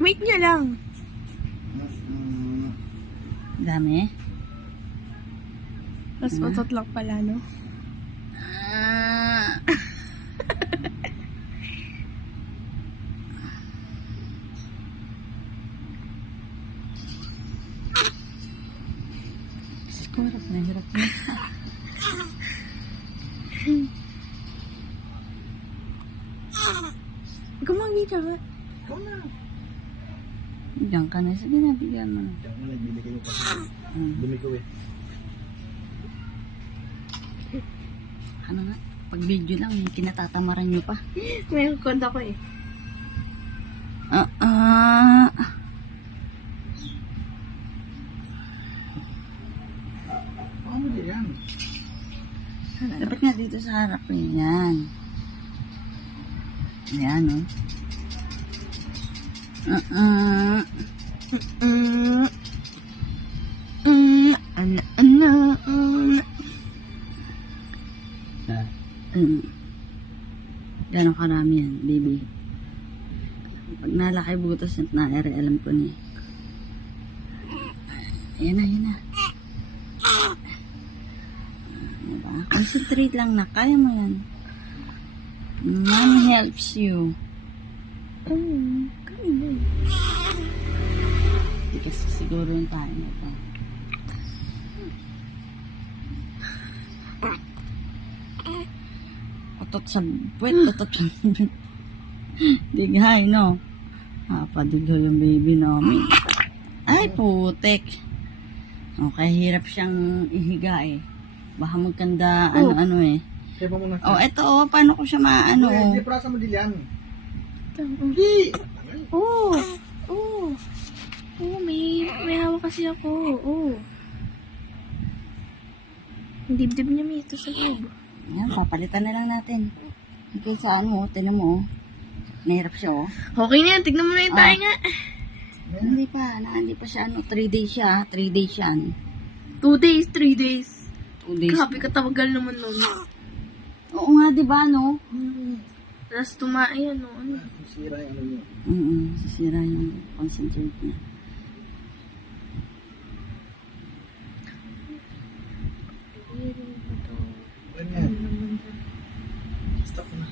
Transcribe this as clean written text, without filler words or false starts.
Wait nyo lang. Dami. Mas utot lang pala, no? Hirap na, hirap na. Gumamit ka ba? Ikaw na. Diyan ka na. Sige na, bigyan mo na. Diyan mo nagbili kayo kasi. Dumi ko eh. Ano nga? Pag video lang, kinatatamaran nyo pa. May konda ko eh. Ano din yan? Dapat nga dito sa harap eh. Yan. Ayan, oh. Gano'ng karami yan, baby. Pag nalaki butas at naere, alam ko ni. Ayan na, ayan na. Diba? Concentrate lang na, kaya mo yan. Mom helps you. Kami na eh. Hindi kasi siguro yung tayo na ito. Utot sa puwet, utot sa puwet. Dighay, no? Padigay yung baby namin. Ay, putek. Okay, hirap siyang ihiga eh. Baka magkanda, ano-ano eh. Kaya pa muna. Oh, eto oh, paano ko siya maano oh. Hindi, prasa mo din yan. Hindi! Oo. Oo. Oo, may hawak kasi ako. Oo. Yung dibdib niya may ito sa loob. Yan, papalitan na lang natin. Okay, sa ano, tinan mo oh. Nahirap siya oh. Okay na yan, tignan mo na yung tayo nga. Hindi pa siya ano, 3 days siya, 3 days yan. 2 days, 3 days. 2 days. Grabe katawagal naman nun. Oo nga, di ba no? Tapos tumae, ano. Sira yung ano niya. Sisira yung concentrate niya. Ganyan. Stop na.